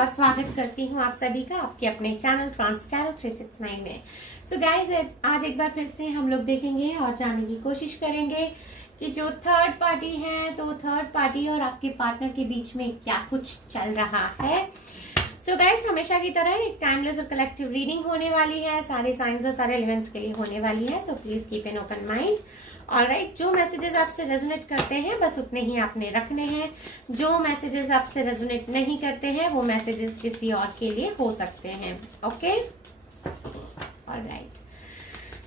और स्वागत करती हूँ आप सभी का आपके अपने चैनल ट्रांस टैरो 369 में। सो गाइज, आज एक बार फिर से हम लोग देखेंगे और जानने की कोशिश करेंगे कि जो थर्ड पार्टी है, तो थर्ड पार्टी और आपके पार्टनर के बीच में क्या कुछ चल रहा है। सो गाइज, हमेशा की तरह एक टाइमलेस और कलेक्टिव रीडिंग होने वाली है, सारे साइंस और सारे एलिमेंट्स के लिए होने वाली है। So please keep an open mind. Alright, जो मैसेजेस आपसे रेजोनेट करते हैं बस उतने ही आपने रखने हैं। जो मैसेजेस आपसे रेजोनेट नहीं करते हैं वो मैसेजेस किसी और के लिए हो सकते हैं। Okay, alright.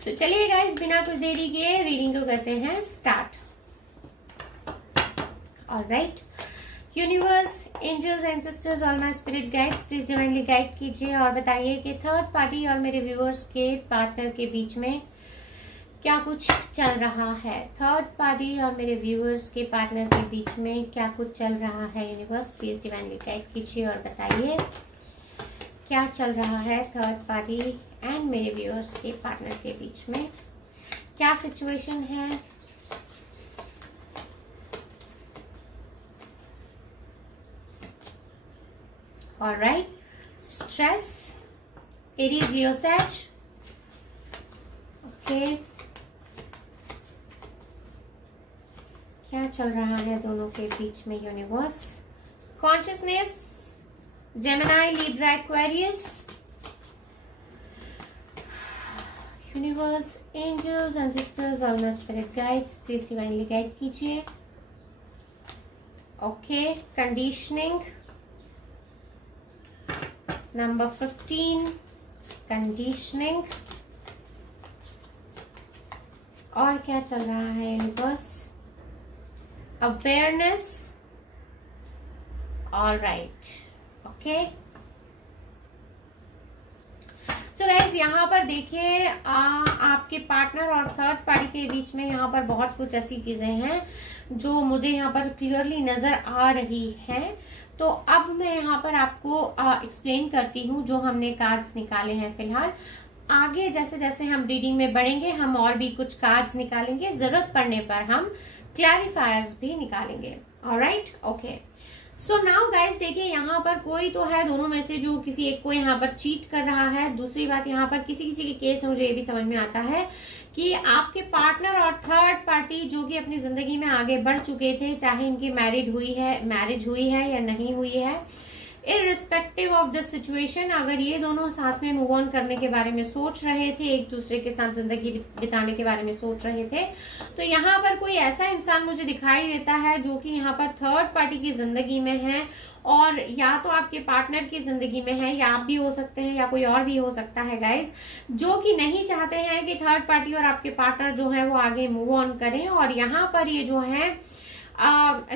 सो चलिए गाइस, बिना कुछ देरी किए रीडिंग को करते हैं start. Alright, universe, angels, ancestors, all my spirit guides, please divinely guide कीजिए और बताइए कि थर्ड पार्टी और मेरे व्यूअर्स के पार्टनर के बीच में क्या कुछ चल रहा है। थर्ड पार्टी और मेरे व्यूअर्स के पार्टनर के बीच में क्या कुछ चल रहा है। यूनिवर्स, प्लीज डिवाइनली गाइड कीजिए और बताइए क्या चल रहा है थर्ड पार्टी एंड मेरे व्यूअर्स के पार्टनर के बीच में, क्या सिचुएशन है। ऑलराइट, स्ट्रेस, एरीज, लियो, सैज। ओके, क्या चल रहा है दोनों के बीच में। Universe, consciousness, Gemini, Libra, Aquarius. Universe, angels, ancestors, all my spirit guides, please divinely guide कीजिए। Okay, conditioning, number 15, conditioning. और क्या चल रहा है universe, awareness. Alright, okay. So guys, यहाँ पर देखिए आपके पार्टनर और थर्ड पार्टी के बीच में यहाँ पर बहुत कुछ ऐसी चीजें हैं जो मुझे यहाँ पर क्लियरली नजर आ रही हैं। तो अब मैं यहाँ पर आपको एक्सप्लेन करती हूँ जो हमने कार्ड्स निकाले हैं। फिलहाल आगे जैसे जैसे हम रीडिंग में बढ़ेंगे हम और भी कुछ कार्ड्स निकालेंगे, जरूरत पड़ने पर हम क्लैरिफायर्स भी निकालेंगे। Alright, okay. So now guys, देखिए यहाँ पर कोई तो है दोनों में से जो किसी एक को यहाँ पर चीट कर रहा है। दूसरी बात, यहाँ पर किसी किसी के केस में मुझे ये भी समझ में आता है कि आपके पार्टनर और थर्ड पार्टी जो कि अपनी जिंदगी में आगे बढ़ चुके थे, चाहे इनकी मैरिज हुई है या नहीं हुई है, इररिस्पेक्टिव ऑफ द सिचुएशन, अगर ये दोनों साथ में मूव ऑन करने के बारे में सोच रहे थे, एक दूसरे के साथ जिंदगी बिताने के बारे में सोच रहे थे, तो यहाँ पर कोई ऐसा इंसान मुझे दिखाई देता है जो कि यहाँ पर थर्ड पार्टी की जिंदगी में है, और या तो आपके पार्टनर की जिंदगी में है, या आप भी हो सकते हैं या कोई और भी हो सकता है गाइज, जो कि नहीं चाहते हैं कि थर्ड पार्टी और आपके पार्टनर जो है वो आगे मूव ऑन करें। और यहाँ पर ये जो है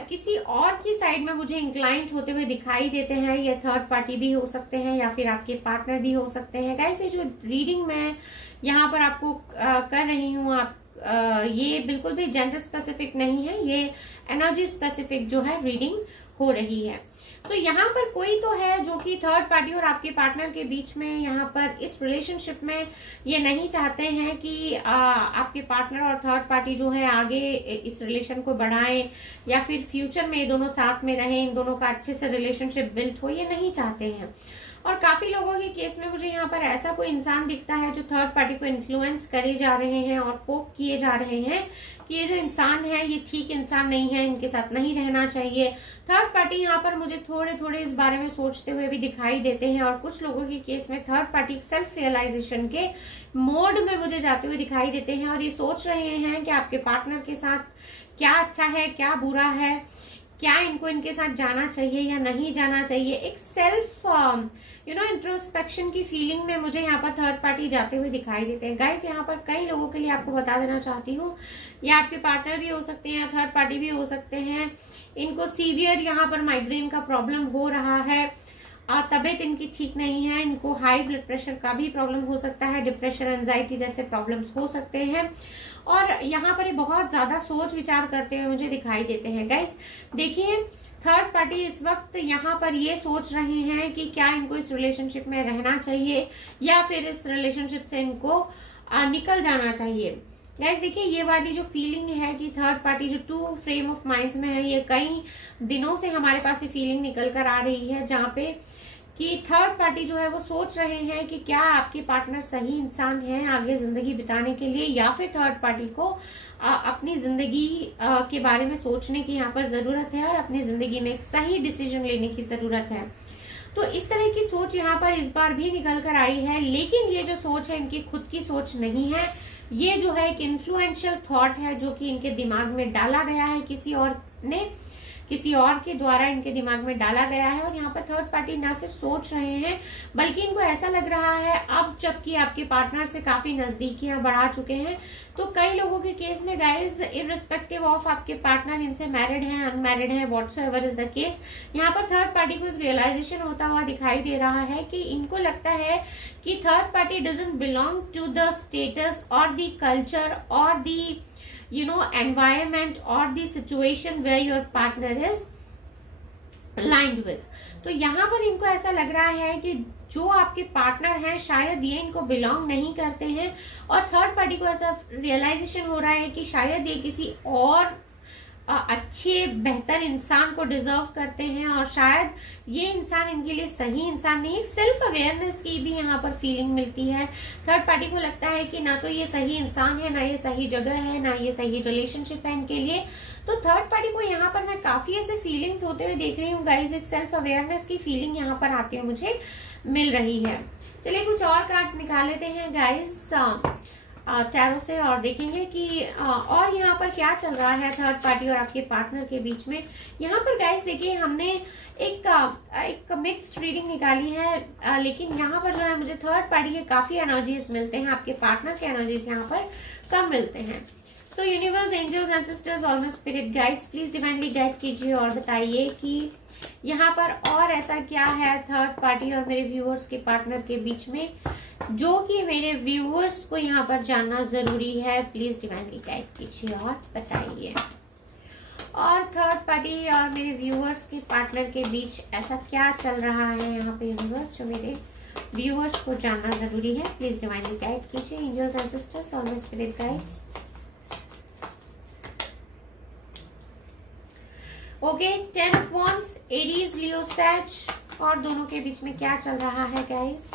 किसी और की साइड में मुझे इंक्लाइंट होते हुए दिखाई देते हैं। ये थर्ड पार्टी भी हो सकते हैं या फिर आपके पार्टनर भी हो सकते हैं। गाइस, ये जो रीडिंग मैं यहाँ पर आपको कर रही हूँ, आप ये बिल्कुल भी जेंडर स्पेसिफिक नहीं है, ये एनर्जी स्पेसिफिक जो है रीडिंग हो रही है। तो यहाँ पर कोई तो है जो कि थर्ड पार्टी और आपके पार्टनर के बीच में यहाँ पर इस रिलेशनशिप में ये नहीं चाहते हैं कि आपके पार्टनर और थर्ड पार्टी जो है आगे इस रिलेशन को बढ़ाएं या फिर फ्यूचर में ये दोनों साथ में रहें, इन दोनों का अच्छे से रिलेशनशिप बिल्ड हो, ये नहीं चाहते हैं। और काफी लोगों के केस में मुझे यहाँ पर ऐसा कोई इंसान दिखता है जो थर्ड पार्टी को इन्फ्लुएंस करे जा रहे हैं और पोक किए जा रहे हैं कि ये जो इंसान है ये ठीक इंसान नहीं है, इनके साथ नहीं रहना चाहिए। थर्ड पार्टी यहाँ पर मुझे थोड़े थोड़े इस बारे में सोचते हुए भी दिखाई देते हैं, और कुछ लोगों के केस में थर्ड पार्टी सेल्फ रियलाइजेशन के मोड में मुझे जाते हुए दिखाई देते हैं और ये सोच रहे हैं कि आपके पार्टनर के साथ क्या अच्छा है, क्या बुरा है, क्या इनको इनके साथ जाना चाहिए या नहीं जाना चाहिए। एक सेल्फ इंट्रोस्पेक्शन की फीलिंग में मुझे यहाँ पर थर्ड पार्टी जाते हुए दिखाई देते हैं। गाइस, यहाँ पर कई लोगों के लिए आपको बता देना चाहती हूँ, या आपके पार्टनर भी हो सकते हैं या थर्ड पार्टी भी हो सकते हैं, इनको सीवियर यहाँ पर माइग्रेन का प्रॉब्लम हो रहा है, तबीयत इनकी ठीक नहीं है, इनको हाई ब्लड प्रेशर का भी प्रॉब्लम हो सकता है, डिप्रेशन, एंजाइटी जैसे प्रॉब्लम्स हो सकते हैं, और यहाँ पर ये बहुत ज्यादा सोच विचार करते हुए मुझे दिखाई देते हैं। गाइस, देखिए थर्ड पार्टी इस वक्त यहाँ पर ये सोच रहे हैं कि क्या इनको इस रिलेशनशिप में रहना चाहिए या फिर इस रिलेशनशिप से इनको निकल जाना चाहिए। गाइस, देखिए ये वाली जो फीलिंग है कि थर्ड पार्टी जो टू फ्रेम ऑफ माइंड्स में है, ये कई दिनों से हमारे पास ये फीलिंग निकल कर आ रही है, जहाँ पे कि थर्ड पार्टी जो है वो सोच रहे हैं कि क्या आपके पार्टनर सही इंसान है आगे जिंदगी बिताने के लिए, या फिर थर्ड पार्टी को अपनी जिंदगी के बारे में सोचने की यहाँ पर जरूरत है और अपनी जिंदगी में एक सही डिसीजन लेने की जरूरत है। तो इस तरह की सोच यहाँ पर इस बार भी निकल कर आई है, लेकिन ये जो सोच है इनकी खुद की सोच नहीं है। ये जो है एक इन्फ्लुएंशियल थॉट है जो कि इनके दिमाग में डाला गया है, किसी और के द्वारा इनके दिमाग में डाला गया है। और यहाँ पर थर्ड पार्टी ना सिर्फ सोच रहे हैं बल्कि इनको ऐसा लग रहा है, अब जबकि आपके पार्टनर से काफी नजदीकियां बढ़ा चुके हैं, तो कई लोगों के केस में गाइज इररिस्पेक्टिव ऑफ आपके पार्टनर इनसे मैरिड है अनमैरिड है व्हाटसोएवर इज द केस, यहाँ पर थर्ड पार्टी को एक रियलाइजेशन होता हुआ दिखाई दे रहा है कि इनको लगता है कि third party doesn't belong to the status और द कल्चर और the environment or the situation where your partner is aligned with। तो यहाँ पर इनको ऐसा लग रहा है कि जो आपके पार्टनर हैं शायद ये इनको बिलोंग नहीं करते हैं, और थर्ड पार्टी को ऐसा रियलाइजेशन हो रहा है कि शायद ये किसी और अच्छे बेहतर इंसान को डिजर्व करते हैं, और शायद ये इंसान इनके लिए सही इंसान नहीं है। सेल्फ अवेयरनेस की भी यहाँ पर फीलिंग मिलती है। थर्ड पार्टी को लगता है कि ना तो ये सही इंसान है, ना ये सही जगह है, ना ये सही रिलेशनशिप है इनके लिए। तो थर्ड पार्टी को यहाँ पर मैं काफी ऐसे फीलिंग्स होते हुए देख रही हूँ गाइज, एक सेल्फ अवेयरनेस की फीलिंग यहाँ पर आती हुई मुझे मिल रही है। चलिए कुछ और कार्ड्स निकाल लेते हैं गाइज टैरो से और देखेंगे कि और यहाँ पर क्या चल रहा है थर्ड पार्टी और आपके पार्टनर के बीच में। यहाँ पर गाइस देखिए हमने एक मिक्स्ड रीडिंग निकाली है, लेकिन यहाँ पर जो है मुझे थर्ड पार्टी के काफी एनर्जीज मिलते हैं, आपके पार्टनर के एनर्जीज यहाँ पर कम मिलते हैं। So universe, angels, ancestors, always spirit guides, please divinely guide कीजिए और बताइए कि यहाँ पर और ऐसा क्या है थर्ड पार्टी और मेरे व्यूअर्स के पार्टनर के बीच में जो कि मेरे व्यूअर्स को यहाँ पर जानना जरूरी है। प्लीज डिवाइनली गाइड कीजिए और बताइए। और थर्ड पार्टी और मेरे व्यूअर्स के पार्टनर के बीच ऐसा क्या चल रहा है यहाँ पे यूनिवर्स जो मेरे व्यूअर्स को जानना जरूरी है। प्लीज डिवाइनली गाइड कीजिए। Angels, ancestors, always spirit guides. Okay, 10 of Wands, Aries, Leo, Sag, और दोनों के बीच में क्या चल रहा है गाइस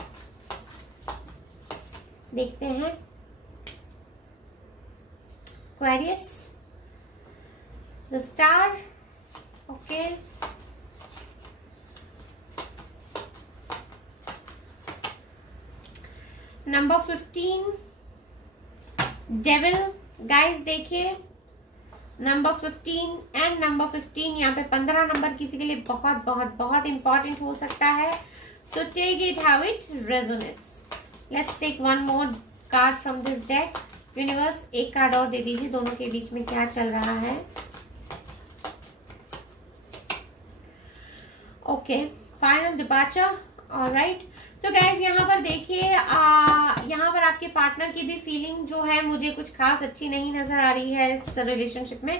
देखते हैं। Aquarius, the star, okay, number 15 devil. Guys देखिए नंबर 15 एंड नंबर 15, यहाँ पे 15 नंबर किसी के लिए बहुत बहुत बहुत इंपॉर्टेंट हो सकता है। So take it how it resonates. Let's take one more card from this deck. Universe एक कार्ड और दे दीजिए, दोनों के बीच में क्या चल रहा है। Okay, final departure, alright. So guys यहाँ पर देखिए यहाँ पर आपके पार्टनर की भी फीलिंग जो है मुझे कुछ खास अच्छी नहीं नजर आ रही है इस रिलेशनशिप में।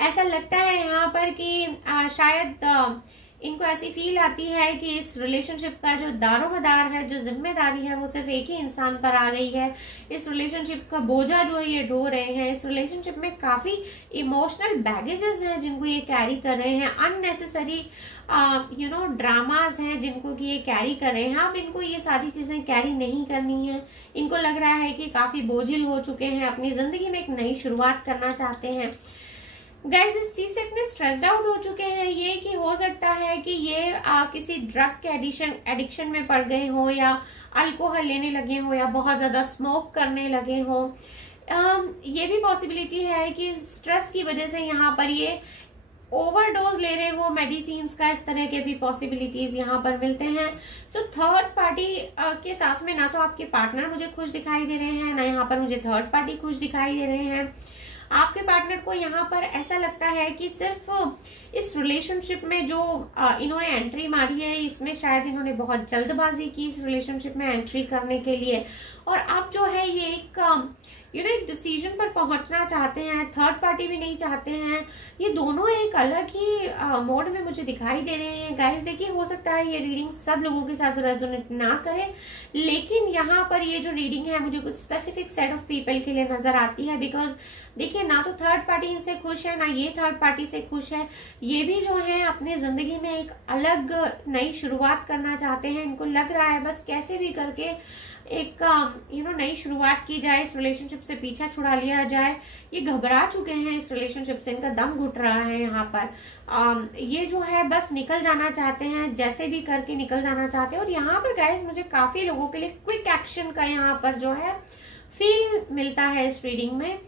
ऐसा लगता है यहाँ पर कि शायद इनको ऐसी फील आती है कि इस रिलेशनशिप का जो दारोमदार है, जो जिम्मेदारी है, वो सिर्फ एक ही इंसान पर आ गई है। इस रिलेशनशिप का बोझा जो है ये ढो रहे हैं। इस रिलेशनशिप में काफी इमोशनल बैगेजेस हैं जिनको ये कैरी कर रहे हैं। अननेसेसरी ड्रामास हैं जिनको कि ये कैरी कर रहे हैं। अब इनको ये सारी चीजें कैरी नहीं करनी है। इनको लग रहा है कि काफी बोझिल हो चुके हैं, अपनी जिंदगी में एक नई शुरुआत करना चाहते हैं। गाइस इस चीज से इतने स्ट्रेस्ड आउट हो चुके हैं ये कि हो सकता है कि ये किसी ड्रग के एडिक्शन में पड़ गए हो, या अल्कोहल लेने लगे हो, या बहुत ज्यादा स्मोक करने लगे हो। ये भी पॉसिबिलिटी है कि स्ट्रेस की वजह से यहाँ पर ये ओवरडोज ले रहे हो मेडिसिन का। इस तरह के भी पॉसिबिलिटीज यहाँ पर मिलते हैं। सो थर्ड पार्टी के साथ में ना तो आपके पार्टनर मुझे खुश दिखाई दे रहे हैं, ना यहाँ पर मुझे थर्ड पार्टी खुश दिखाई दे रहे हैं। आपके पार्टनर को यहाँ पर ऐसा लगता है कि सिर्फ इस रिलेशनशिप में जो इन्होंने एंट्री मारी है, इसमें शायद इन्होंने बहुत जल्दबाजी की इस रिलेशनशिप में एंट्री करने के लिए। और अब जो है ये एक एक डिसीजन पर पहुंचना चाहते हैं, थर्ड पार्टी भी नहीं चाहते हैं। ये दोनों एक अलग ही मोड में मुझे दिखाई दे रहे हैं गाइस। देखिए, हो सकता है ये रीडिंग सब लोगों के साथ रेजोनेट ना करे, लेकिन यहाँ पर ये जो रीडिंग है मुझे कुछ स्पेसिफिक सेट ऑफ पीपल के लिए नजर आती है। बिकॉज देखिए, ना तो थर्ड पार्टी इनसे खुश है, ना ये थर्ड पार्टी से खुश है। ये भी जो है अपनी जिंदगी में एक अलग नई शुरुआत करना चाहते हैं। इनको लग रहा है बस कैसे भी करके एक नई शुरुआत की जाए, इस रिलेशनशिप से पीछा छुड़ा लिया जाए। ये घबरा चुके हैं इस रिलेशनशिप से, इनका दम घुट रहा है यहाँ पर। ये जो है बस निकल जाना चाहते हैं, जैसे भी करके निकल जाना चाहते हैं। और यहाँ पर गाइस मुझे काफी लोगों के लिए क्विक एक्शन का यहाँ पर जो है फील मिलता है इस रीडिंग में।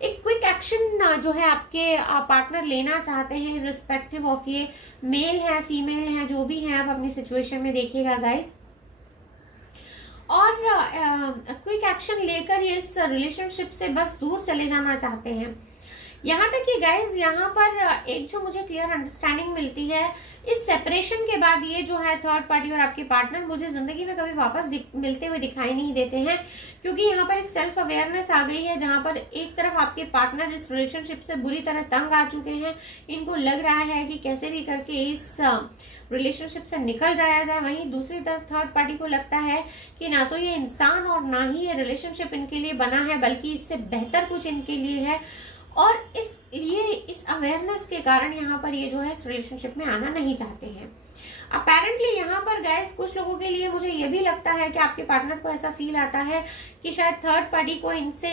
एक क्विक एक्शन जो है आपके पार्टनर लेना चाहते हैं, रिस्पेक्टिव ऑफ ये मेल है फीमेल है जो भी है, आप अपनी सिचुएशन में देखिएगा गाइस। और क्विक एक्शन लेकर ये इस रिलेशनशिप से बस दूर चले जाना चाहते हैं। यहाँ तक कि गाइज यहाँ पर एक जो मुझे क्लियर अंडरस्टैंडिंग मिलती है, इस सेपरेशन के बाद ये जो है थर्ड पार्टी और आपके पार्टनर मुझे जिंदगी में कभी वापस मिलते हुए दिखाई नहीं देते हैं। क्योंकि यहाँ पर एक सेल्फ अवेयरनेस आ गई है, जहां पर एक तरफ आपके पार्टनर इस रिलेशनशिप से बुरी तरह तंग आ चुके हैं। इनको लग रहा है कि कैसे भी करके इस रिलेशनशिप से निकल जाया जाए। वहीं दूसरी तरफ थर्ड पार्टी को लगता है कि ना तो ये इंसान और ना ही ये रिलेशनशिप इनके लिए बना है, बल्कि इससे बेहतर कुछ इनके लिए है। और इस अवेयरनेस के कारण यहाँ पर ये जो है इस रिलेशनशिप में आना नहीं चाहते हैं। अपेरेंटली यहाँ पर गाइस कुछ लोगों के लिए मुझे ये भी लगता है कि आपके पार्टनर को ऐसा फील आता है कि शायद थर्ड पार्टी को इनसे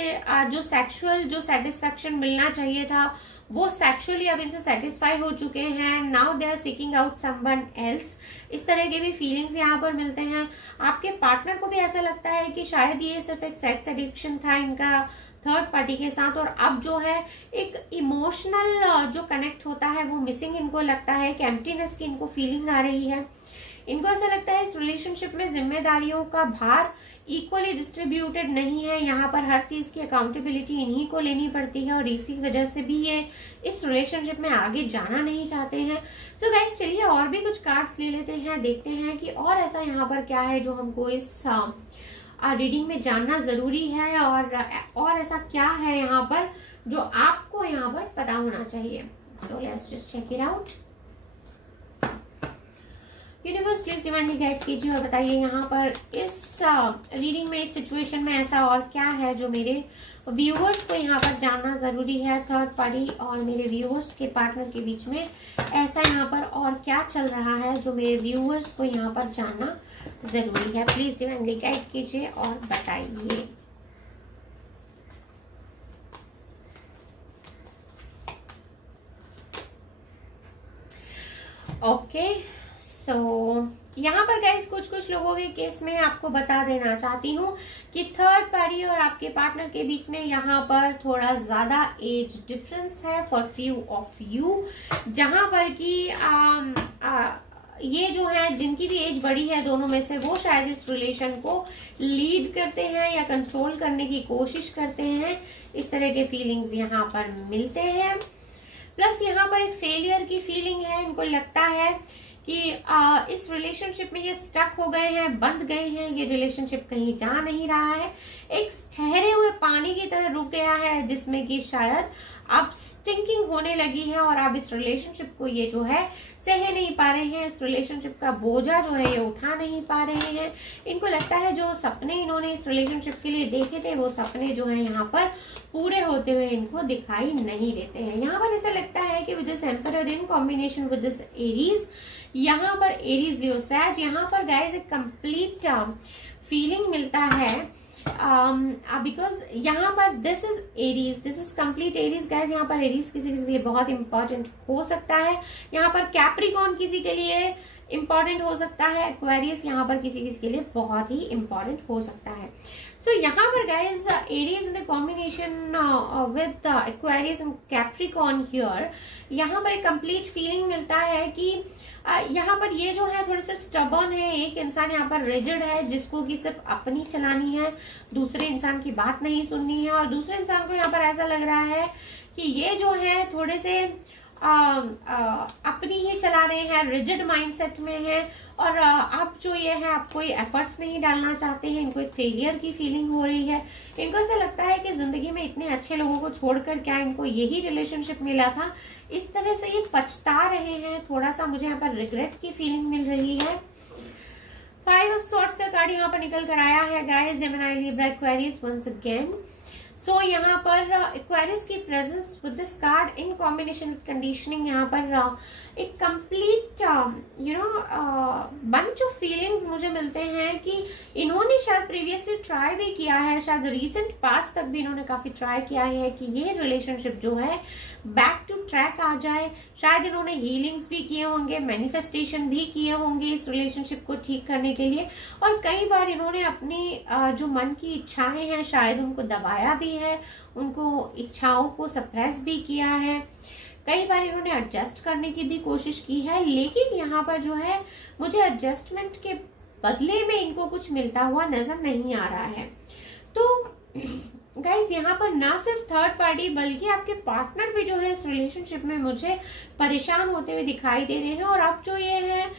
जो सेक्सुअल जो सेटिस्फेक्शन मिलना चाहिए था वो सेक्सुअली अब इनसे सेटिस्फाई हो चुके हैं। Now they are seeking out someone else. इस तरह के भी फीलिंग्स यहाँ पर मिलते हैं। आपके पार्टनर को भी ऐसा लगता है कि शायद ये सिर्फ एक सेक्स एडिक्शन था इनका थर्ड पार्टी के साथ, और अब जो है एक इमोशनल जो कनेक्ट होता है वो मिसिंग इनको लगता है, कि एम्प्टीनेस की इनको फीलिंग आ रही है। इनको ऐसा लगता है इस रिलेशनशिप में जिम्मेदारियों का भार इक्वली डिस्ट्रीब्यूटेड नहीं है। यहाँ पर हर चीज की अकाउंटेबिलिटी इन्हीं को लेनी पड़ती है, और इसी वजह से भी ये इस रिलेशनशिप में आगे जाना नहीं चाहते हैं। सो गाइस, चलिए और भी कुछ कार्ड्स ले लेते हैं, देखते हैं कि और ऐसा यहाँ पर क्या है जो हमको इस रीडिंग में जानना जरूरी है, और ऐसा क्या है यहाँ पर जो आपको यहाँ पर पता होना चाहिए। So let's just check it out. Universe please divinely guide कीजिए और बताइए यहाँ पर इस रीडिंग में, इस सिचुएशन में ऐसा और क्या है जो मेरे व्यूअर्स को यहाँ पर जानना जरूरी है। थर्ड पार्टी और मेरे व्यूअर्स के पार्टनर के बीच में ऐसा यहाँ पर और क्या चल रहा है जो मेरे व्यूअर्स को यहाँ पर जानना जरूरी है। प्लीज डिवाइनली गाइड कीजिए और बताइए। ओके, सो यहाँ पर गाइस कुछ लोगों के केस में आपको बता देना चाहती हूँ कि थर्ड पार्टी और आपके पार्टनर के बीच में यहाँ पर थोड़ा ज्यादा एज डिफरेंस है फॉर फ्यू ऑफ यू, जहां पर कि ये जो है जिनकी भी एज बड़ी है दोनों में से, वो शायद इस रिलेशन को लीड करते हैं या कंट्रोल करने की कोशिश करते हैं। इस तरह के फीलिंग्स यहाँ पर मिलते हैं। प्लस यहाँ पर एक फेलियर की फीलिंग है। इनको लगता है कि इस रिलेशनशिप में ये स्टक हो गए हैं, बंद गए हैं, ये रिलेशनशिप कहीं जा नहीं रहा है, एक ठहरे हुए पानी की तरह रुक गया है, जिसमें कि शायद अब स्टिंकिंग होने लगी है और अब इस रिलेशनशिप को ये जो है सह नहीं पा रहे हैं। इस रिलेशनशिप का बोझा जो है ये उठा नहीं पा रहे हैं। इनको लगता है जो सपने इन्होंने इस रिलेशनशिप के लिए देखे थे वो सपने जो है यहाँ पर पूरे होते हुए इनको दिखाई नहीं देते हैं। यहाँ पर ऐसा लगता है कि with this emperor in combination with this Aries, यहाँ पर एरीज लियो सैज, यहाँ पर गाइज एक कंप्लीट फीलिंग मिलता है बिकॉज यहाँ पर this is Aries, this is complete Aries guys. यहाँ पर एरीज किसी के लिए बहुत इंपॉर्टेंट हो सकता है। यहाँ पर कैप्रिकॉर्न किसी के लिए इंपॉर्टेंट हो सकता है। एक्वेरियस यहाँ पर किसी के लिए बहुत ही इंपॉर्टेंट हो सकता है। सो यहाँ पर guys Aries in the combination with Aquarius and Capricorn here, यहाँ पर एक कंप्लीट फीलिंग मिलता है कि यहाँ पर ये जो है थोड़े से स्टबर्न है। एक इंसान यहाँ पर रिजिड है जिसको कि सिर्फ अपनी चलानी है, दूसरे इंसान की बात नहीं सुननी है। और दूसरे इंसान को यहाँ पर ऐसा लग रहा है कि ये जो है थोड़े से अपनी ही चला रहे हैं, रिजिड माइंडसेट में है, और आप जो ये है आप कोई एफर्ट्स नहीं डालना चाहते हैं। इनको एक फेलियर की फीलिंग हो रही है। इनको ऐसा लगता है कि जिंदगी में इतने अच्छे लोगों को छोड़कर क्या इनको यही रिलेशनशिप मिला था। इस तरह से ये पछता रहे हैं, थोड़ा सा मुझे यहाँ पर रिग्रेट की फीलिंग मिल रही है। 5 ऑफ सॉर्ड्स का कार्ड यहाँ पर निकल कर आया है guys, Gemini, Libra, Aquarius once again. So यहाँ पर एक्वेरियस की presence with this card in combination with conditioning, यहाँ पर एक कंप्लीट बंच ऑफ फीलिंग्स मुझे मिलते हैं कि इन्होंने शायद प्रीवियसली ट्राई भी किया है, शायद रिसेंट पास्ट तक भी इन्होंने काफी ट्राई किया है कि ये रिलेशनशिप जो है बैक टू ट्रैक आ जाए। शायद इन्होंने हीलिंग्स भी किए होंगे, मैनिफेस्टेशन भी किए होंगे इस रिलेशनशिप को ठीक करने के लिए, और कई बार इन्होंने अपनी जो मन की इच्छाएं हैं शायद उनको दबाया भी है, उनको इच्छाओं को सप्रेस भी किया है। कई बार इन्होंने एडजस्ट करने की भी कोशिश की है, लेकिन यहाँ पर जो है मुझे एडजस्टमेंट के बदले में इनको कुछ मिलता हुआ नजर नहीं आ रहा है। तो गाइज यहाँ पर ना सिर्फ थर्ड पार्टी बल्कि आपके पार्टनर भी जो है इस रिलेशनशिप में मुझे परेशान होते हुए दिखाई दे रहे हैं, और अब जो ये है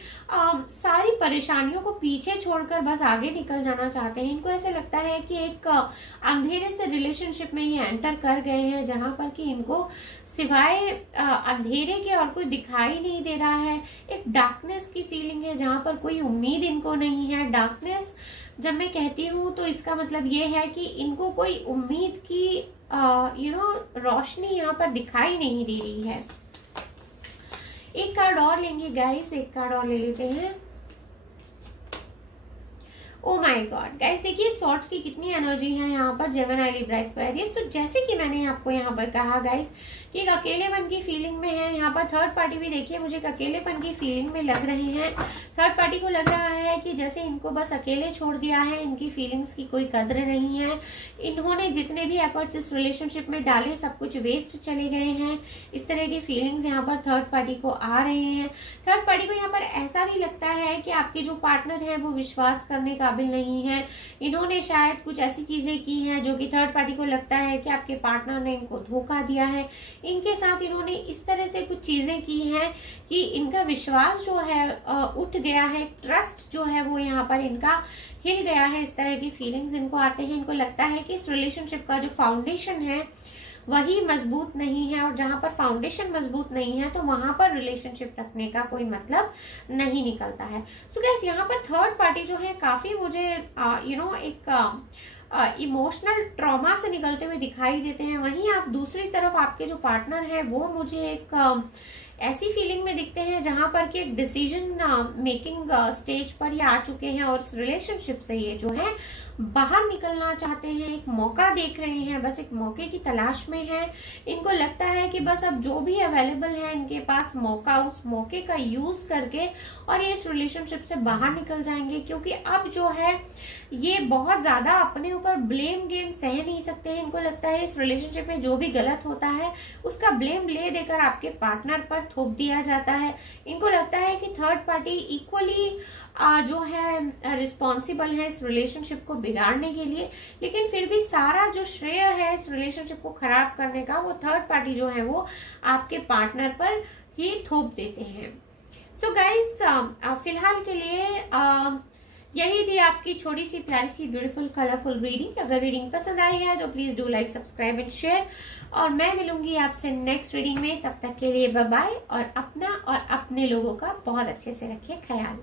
सारी परेशानियों को पीछे छोड़कर बस आगे निकल जाना चाहते हैं। इनको ऐसे लगता है कि एक अंधेरे से रिलेशनशिप में ये एंटर कर गए हैं जहां पर कि इनको सिवाय अंधेरे के और कोई दिखाई नहीं दे रहा है। एक डार्कनेस की फीलिंग है जहां पर कोई उम्मीद इनको नहीं है। डार्कनेस जब मैं कहती हूँ तो इसका मतलब ये है कि इनको कोई उम्मीद की रोशनी यहाँ पर दिखाई नहीं दे रही है। एक कार्ड और लेंगे गाइस, एक कार्ड और ले लेते हैं। ओ माय गॉड गाइस, देखिए सॉर्ड्स की कितनी एनर्जी है यहाँ पर, जेमिनी, लिब्रा, एक्वेरियस। तो जैसे कि मैंने आपको यहाँ पर कहा गाइस कि एक अकेलेपन की फीलिंग में है। यहाँ पर थर्ड पार्टी भी देखिए मुझे एक अकेलेपन की फीलिंग में लग रहे हैं। थर्ड पार्टी को लग रहा है कि जैसे इनको बस अकेले छोड़ दिया है, इनकी फीलिंग्स की कोई कद्र नहीं है। इन्होंने जितने भी एफर्ट्स इस रिलेशनशिप में डाले सब कुछ वेस्ट चले गए हैं। इस तरह की फीलिंग्स यहाँ पर थर्ड पार्टी को आ रहे हैं। थर्ड पार्टी को यहाँ पर ऐसा भी लगता है कि आपके जो पार्टनर है वो विश्वास करने काबिल नहीं है। इन्होंने शायद कुछ ऐसी चीजें की हैं जो कि थर्ड पार्टी को लगता है कि आपके पार्टनर ने इनको धोखा दिया है। इनके साथ इन्होंने इस तरह से कुछ चीजें की हैं कि इनका विश्वास जो है उठ गया है, ट्रस्ट जो है वो यहाँ पर इनका हिल गया है। इस तरह की फीलिंग्स इनको आते हैं। इनको लगता है कि इस रिलेशनशिप का जो फाउंडेशन है वही मजबूत नहीं है, और जहां पर फाउंडेशन मजबूत नहीं है तो वहां पर रिलेशनशिप रखने का कोई मतलब नहीं निकलता है। सो गाइस यहाँ पर थर्ड पार्टी जो है काफी मुझे एक इमोशनल ट्रॉमा से निकलते हुए दिखाई देते हैं। वहीं आप दूसरी तरफ आपके जो पार्टनर है वो मुझे एक ऐसी फीलिंग में दिखते हैं जहां पर कि एक डिसीजन मेकिंग स्टेज पर ये आ चुके हैं और इस रिलेशनशिप से ये जो है बाहर निकलना चाहते हैं। एक मौका देख रहे हैं, बस एक मौके की तलाश में है। इनको लगता है कि बस अब जो भी अवेलेबल है इनके पास मौका, उस मौके का यूज करके और ये इस रिलेशनशिप से बाहर निकल जाएंगे, क्योंकि अब जो है ये बहुत ज्यादा अपने ऊपर ब्लेम गेम सह नहीं सकते हैं। इनको लगता है इस रिलेशनशिप में जो भी गलत होता है उसका ब्लेम ले देकर आपके पार्टनर पर थोप दिया जाता है। इनको लगता है कि थर्ड पार्टी इक्वली जो है रिस्पॉन्सिबल है इस रिलेशनशिप को बिगाड़ने के लिए, लेकिन फिर भी सारा जो श्रेय है इस रिलेशनशिप को खराब करने का वो थर्ड पार्टी जो है वो आपके पार्टनर पर ही थोप देते हैं। सो गाइस फिलहाल के लिए यही थी आपकी छोटी सी प्यारी सी ब्यूटीफुल कलरफुल रीडिंग। अगर रीडिंग पसंद आई है तो please do like, subscribe and share, और मैं मिलूंगी आपसे नेक्स्ट रीडिंग में। तब तक के लिए बाय बाय, और अपना और अपने लोगों का बहुत अच्छे से रखिए ख्याल।